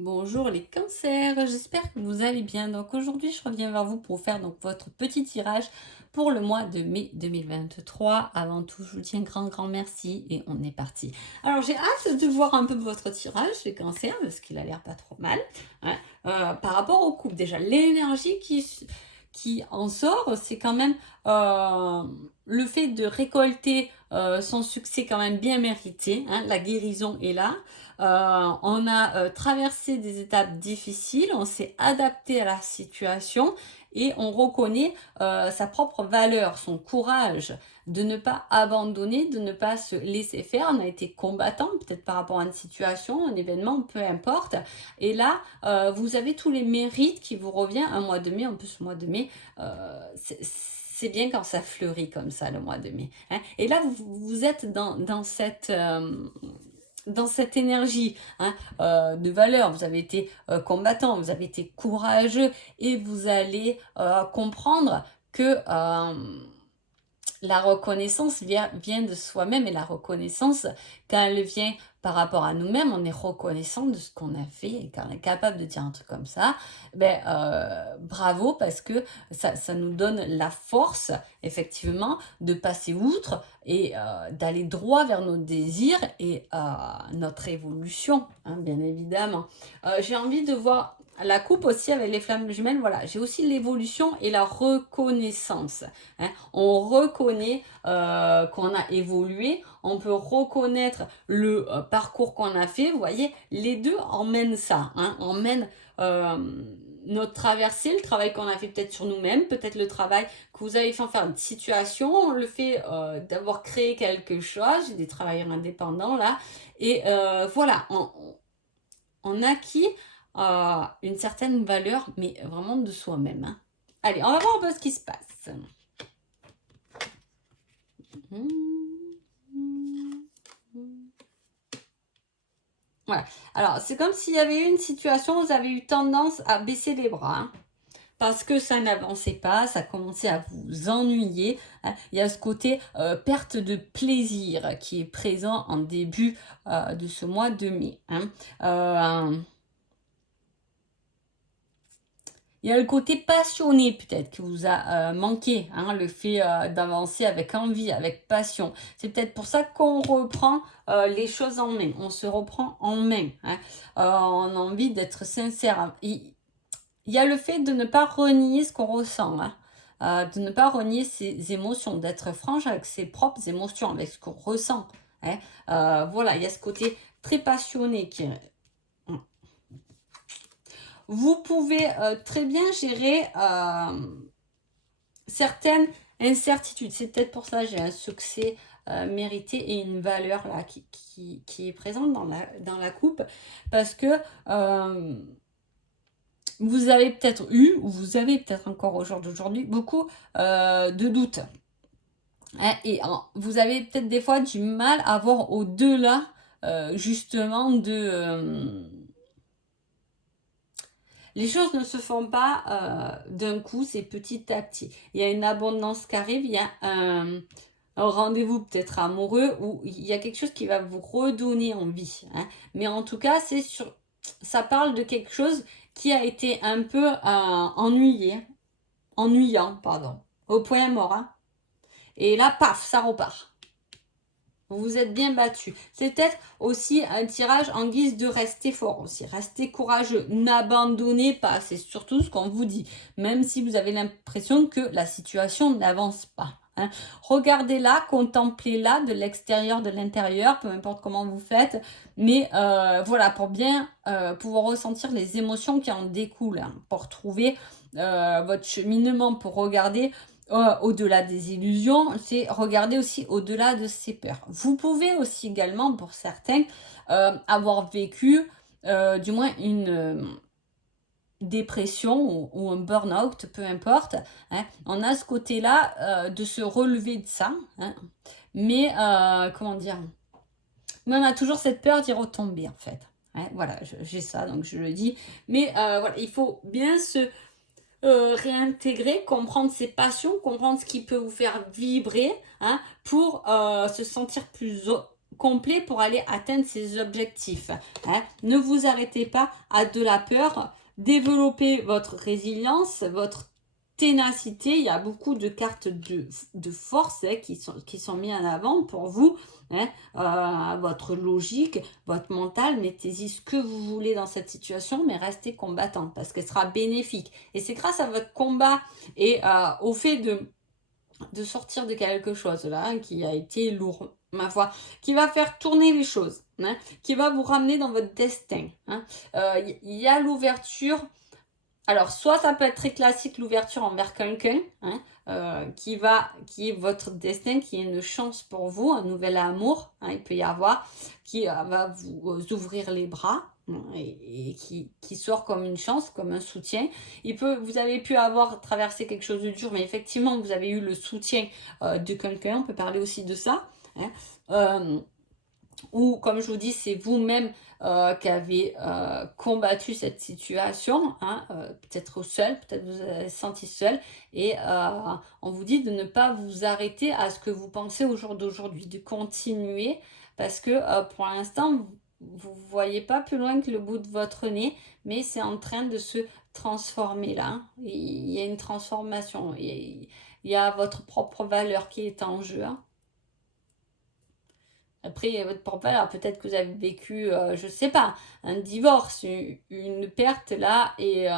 Bonjour les cancers, j'espère que vous allez bien. Donc aujourd'hui, je reviens vers vous pour faire donc votre petit tirage pour le mois de mai 2023. Avant tout, je vous dis un grand merci et on est parti. Alors j'ai hâte de voir un peu votre tirage les cancers parce qu'il a l'air pas trop mal. Hein. Par rapport au couple, déjà l'énergie qui en sort, c'est quand même le fait de récolter son succès quand même bien mérité. Hein. La guérison est là. On a traversé des étapes difficiles, on s'est adapté à la situation et on reconnaît sa propre valeur, son courage de ne pas abandonner, de ne pas se laisser faire. On a été combattant, peut-être par rapport à une situation, un événement, peu importe. Et là, vous avez tous les mérites qui vous reviennent un mois de mai. En plus, le mois de mai, c'est bien quand ça fleurit comme ça, le mois de mai. Hein. Et là, vous êtes dans cette énergie hein, de valeur, vous avez été combattant, vous avez été courageux et vous allez comprendre que la reconnaissance vient de soi-même et la reconnaissance, quand elle vient par rapport à nous-mêmes, on est reconnaissant de ce qu'on a fait et quand on est capable de dire un truc comme ça, bravo parce que ça nous donne la force, effectivement, de passer outre et d'aller droit vers nos désirs et notre évolution, hein, bien évidemment. J'ai envie de voir la coupe aussi avec les flammes jumelles, voilà, j'ai aussi l'évolution et la reconnaissance. Hein. On reconnaît qu'on a évolué, on peut reconnaître le parcours qu'on a fait, vous voyez, les deux emmènent ça, hein, emmènent notre traversée, le travail qu'on a fait peut-être sur nous-mêmes, peut-être le travail que vous avez fait en faire une situation, le fait d'avoir créé quelque chose, j'ai des travailleurs indépendants là, et voilà, on acquis une certaine valeur, mais vraiment de soi-même. Hein. Allez, on va voir un peu ce qui se passe. Voilà. Alors, c'est comme s'il y avait eu une situation où vous avez eu tendance à baisser les bras. Hein, parce que ça n'avançait pas, ça commençait à vous ennuyer. Hein. Il y a ce côté perte de plaisir qui est présent en début de ce mois de mai. Hein. Il y a le côté passionné peut-être qui vous a manqué, hein, le fait d'avancer avec envie, avec passion. C'est peut-être pour ça qu'on reprend les choses en main, on se reprend en main. Hein. On a envie d'être sincère. Il y a le fait de ne pas renier ce qu'on ressent, hein, de ne pas renier ses émotions, d'être franche avec ses propres émotions, avec ce qu'on ressent. Hein. Voilà, il y a ce côté très passionné qui est... Vous pouvez très bien gérer certaines incertitudes. C'est peut-être pour ça que j'ai un succès mérité et une valeur là qui est présente dans la coupe. Parce que vous avez peut-être eu, ou vous avez peut-être encore au jour d'aujourd'hui, beaucoup de doutes. Hein, et vous avez peut-être des fois du mal à voir au-delà justement de... Les choses ne se font pas d'un coup, c'est petit à petit. Il y a une abondance qui arrive, il y a un rendez-vous peut-être amoureux où il y a quelque chose qui va vous redonner envie. Hein. Mais en tout cas, ça parle de quelque chose qui a été un peu ennuyant, pardon, au point mort. Hein. Et là, paf, ça repart. Vous vous êtes bien battu. C'est peut-être aussi un tirage en guise de rester fort aussi. Rester courageux. N'abandonnez pas. C'est surtout ce qu'on vous dit. Même si vous avez l'impression que la situation n'avance pas. Hein. Regardez-la, contemplez-la de l'extérieur, de l'intérieur, peu importe comment vous faites. Mais voilà, pour bien pouvoir ressentir les émotions qui en découlent. Hein, pour trouver votre cheminement, pour regarder au-delà des illusions, c'est regarder aussi au-delà de ses peurs. Vous pouvez aussi également, pour certains, avoir vécu du moins une dépression ou un burn-out, peu importe. Hein. On a ce côté-là de se relever de ça. Hein. Mais, comment dire, mais on a toujours cette peur d'y retomber, en fait. Hein. Voilà, j'ai ça, donc je le dis. Mais voilà, il faut bien se réintégrer, comprendre ses passions, comprendre ce qui peut vous faire vibrer, hein, pour se sentir complet pour aller atteindre ses objectifs. Hein. Ne vous arrêtez pas à de la peur. Développez votre résilience, votre ténacité. Il y a beaucoup de cartes de force qui sont mises en avant pour vous. Hein. Votre logique, votre mental, mettez-y ce que vous voulez dans cette situation, mais restez combattant parce qu'elle sera bénéfique. Et c'est grâce à votre combat et au fait de sortir de quelque chose là, hein, qui a été lourd, ma foi, qui va faire tourner les choses, hein, qui va vous ramener dans votre destin. Hein. Y a l'ouverture. Alors, soit ça peut être très classique, l'ouverture envers quelqu'un, hein, qui est votre destin, qui est une chance pour vous, un nouvel amour, hein, il peut y avoir, qui va vous ouvrir les bras, hein, et qui sort comme une chance, comme un soutien. Vous avez pu avoir traversé quelque chose de dur, mais effectivement, vous avez eu le soutien de quelqu'un, on peut parler aussi de ça. Hein. Ou comme je vous dis, c'est vous-même qui avez combattu cette situation, hein, peut-être seul, peut-être vous avez senti seul, et on vous dit de ne pas vous arrêter à ce que vous pensez au jour d'aujourd'hui, de continuer, parce que pour l'instant, vous ne voyez pas plus loin que le bout de votre nez, mais c'est en train de se transformer là. Hein. Il y a une transformation, il y a votre propre valeur qui est en jeu. Hein. Après, votre propre valeur, peut-être que vous avez vécu, je ne sais pas, un divorce, une perte là, et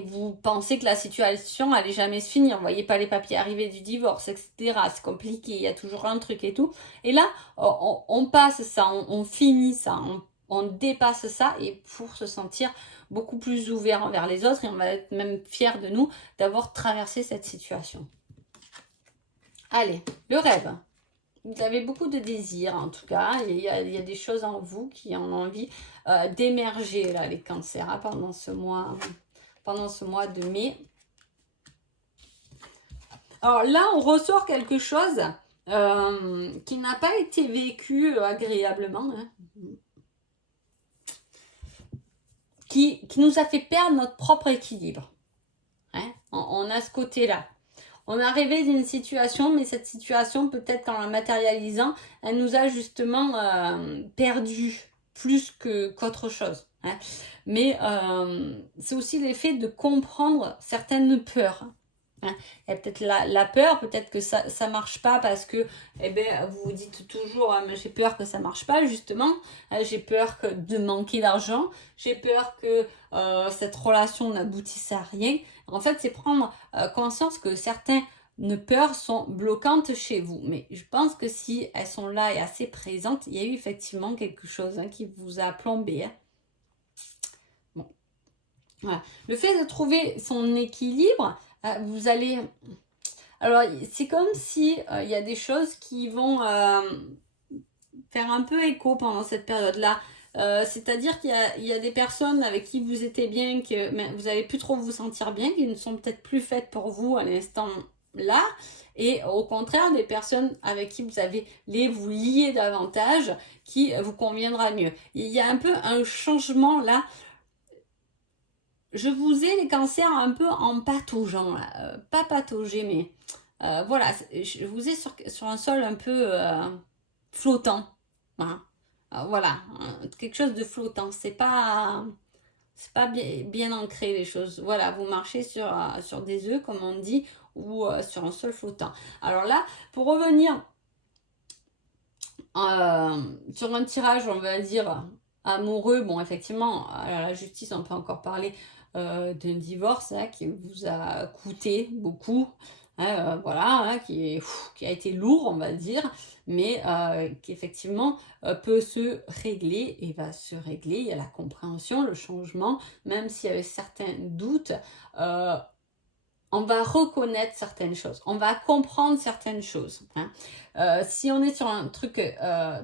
vous pensez que la situation allait jamais se finir. Vous voyez pas les papiers arriver du divorce, etc. C'est compliqué, il y a toujours un truc et tout. Et là, on passe ça, on finit ça, on dépasse ça, et pour se sentir beaucoup plus ouvert envers les autres, et on va être même fier de nous d'avoir traversé cette situation. Allez, le rêve. Vous avez beaucoup de désirs, en tout cas. Il y a des choses en vous qui ont envie d'émerger, là, les cancers, hein, pendant ce mois de mai. Alors là, on ressort quelque chose qui n'a pas été vécu agréablement, hein, qui nous a fait perdre notre propre équilibre. Hein. On a ce côté-là. On est arrivé d'une situation, mais cette situation, peut-être qu'en la matérialisant, elle nous a justement perdu plus qu'autre chose. Hein. Mais c'est aussi l'effet de comprendre certaines peurs. Hein. Il y a peut-être la peur, peut-être que ça ne marche pas parce que vous vous dites toujours j'ai peur que ça ne marche pas, justement. J'ai peur de manquer d'argent. J'ai peur que cette relation n'aboutisse à rien. En fait, c'est prendre conscience que certaines peurs sont bloquantes chez vous. Mais je pense que si elles sont là et assez présentes, il y a eu effectivement quelque chose qui vous a plombé. Hein. Bon. Voilà. Le fait de trouver son équilibre, vous allez... Alors, c'est comme si il y a des choses qui vont faire un peu écho pendant cette période-là. C'est-à-dire qu'il y a des personnes avec qui vous étiez bien, mais vous n'avez plus trop vous sentir bien, qui ne sont peut-être plus faites pour vous à l'instant là, et au contraire des personnes avec qui vous avez vous lier davantage, qui vous conviendra mieux. Il y a un peu un changement là. Je vous ai les cancers un peu en pataugeant, là. Pas pataugé, mais voilà, je vous ai sur un sol un peu flottant. Hein. Voilà, quelque chose de flottant. C'est pas bien ancré les choses. Voilà, vous marchez sur des œufs, comme on dit, ou sur un sol flottant. Alors là, pour revenir sur un tirage, on va dire, amoureux, bon, effectivement, à la justice, on peut encore parler d'un divorce qui vous a coûté beaucoup. Voilà, qui a été lourd, on va dire, mais qui effectivement peut se régler et va se régler. Il y a la compréhension, le changement, même s'il y avait certains doutes, on va reconnaître certaines choses, on va comprendre certaines choses. Hein. Si on est sur un truc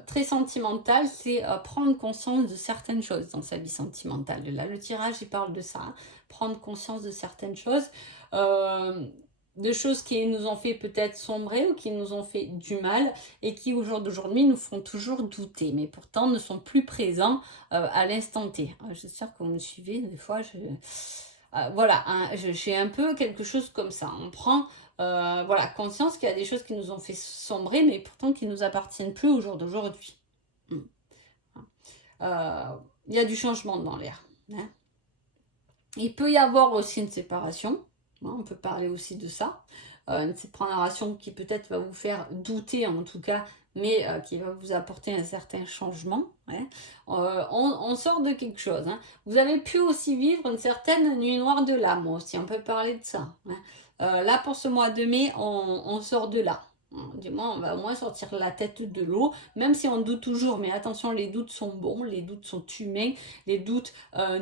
très sentimental, c'est prendre conscience de certaines choses dans sa vie sentimentale. Là, le tirage, il parle de ça, hein. Prendre conscience de certaines choses. De choses qui nous ont fait peut-être sombrer ou qui nous ont fait du mal et qui au jour d'aujourd'hui nous font toujours douter, mais pourtant ne sont plus présents à l'instant T. J'espère que vous me suivez, des fois voilà, hein, j'ai un peu quelque chose comme ça. On prend voilà, conscience qu'il y a des choses qui nous ont fait sombrer, mais pourtant qui ne nous appartiennent plus au jour d'aujourd'hui. Mm. Il y a du changement dans l'air. Hein. Il peut y avoir aussi une séparation. Hein, on peut parler aussi de ça. Une séparation qui peut-être va vous faire douter en tout cas, mais qui va vous apporter un certain changement. Hein. On sort de quelque chose. Hein. Vous avez pu aussi vivre une certaine nuit noire de l'âme aussi. On peut parler de ça. Hein. Là, pour ce mois de mai, on sort de là. Du moins, on va au moins sortir la tête de l'eau, même si on doute toujours. Mais attention, les doutes sont bons, les doutes sont humains, les doutes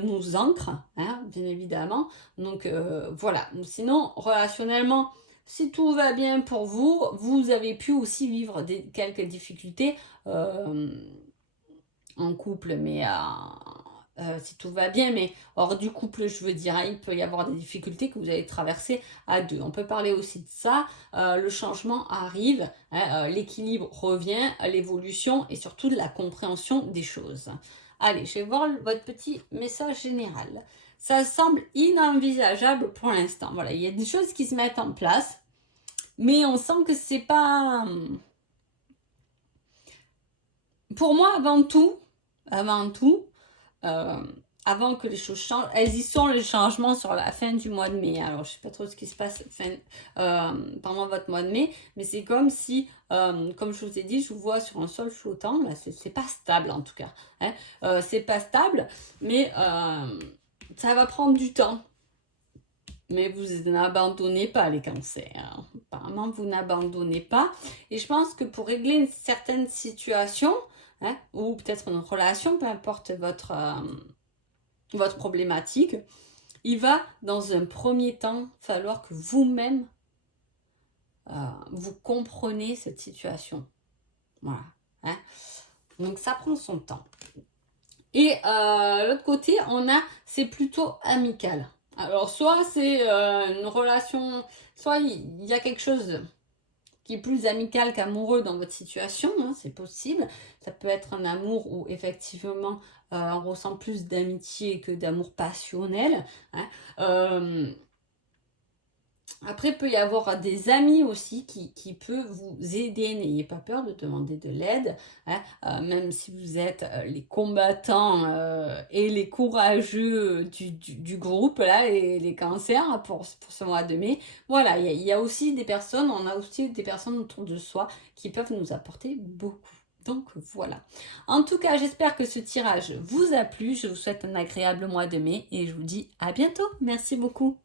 nous ancrent, hein, bien évidemment. Donc voilà. Sinon, relationnellement, si tout va bien pour vous, vous avez pu aussi vivre quelques difficultés en couple, mais si tout va bien, mais hors du couple, je veux dire, hein, il peut y avoir des difficultés que vous allez traverser à deux. On peut parler aussi de ça. Le changement arrive, hein, l'équilibre revient, l'évolution et surtout de la compréhension des choses. Allez, je vais voir votre petit message général. Ça semble inenvisageable pour l'instant. Voilà, il y a des choses qui se mettent en place, mais on sent que c'est pas... Pour moi, avant tout, avant que les choses changent, elles y sont les changements sur la fin du mois de mai. Alors, je sais pas trop ce qui se passe pendant votre mois de mai, mais c'est comme si, comme je vous ai dit, je vous vois sur un sol flottant. Là, c'est pas stable en tout cas. Hein. C'est pas stable, mais ça va prendre du temps. Mais vous n'abandonnez pas les cancers. Hein. Apparemment, vous n'abandonnez pas. Et je pense que pour régler une certaine situation, hein, ou peut-être une relation, peu importe votre problématique, il va, dans un premier temps, falloir que vous-même, vous compreniez cette situation. Voilà. Hein. Donc, ça prend son temps. Et l'autre côté, c'est plutôt amical. Alors, soit c'est une relation, soit il y a quelque chose qui est plus amical qu'amoureux dans votre situation, hein, c'est possible. Ça peut être un amour où effectivement on ressent plus d'amitié que d'amour passionnel. Hein. Après, il peut y avoir des amis aussi qui peuvent vous aider. N'ayez pas peur de demander de l'aide. Hein. Même si vous êtes les combattants et les courageux du groupe, là, les cancers pour ce mois de mai. Voilà, il y a aussi des personnes, on a aussi des personnes autour de soi qui peuvent nous apporter beaucoup. Donc voilà. En tout cas, j'espère que ce tirage vous a plu. Je vous souhaite un agréable mois de mai et je vous dis à bientôt. Merci beaucoup.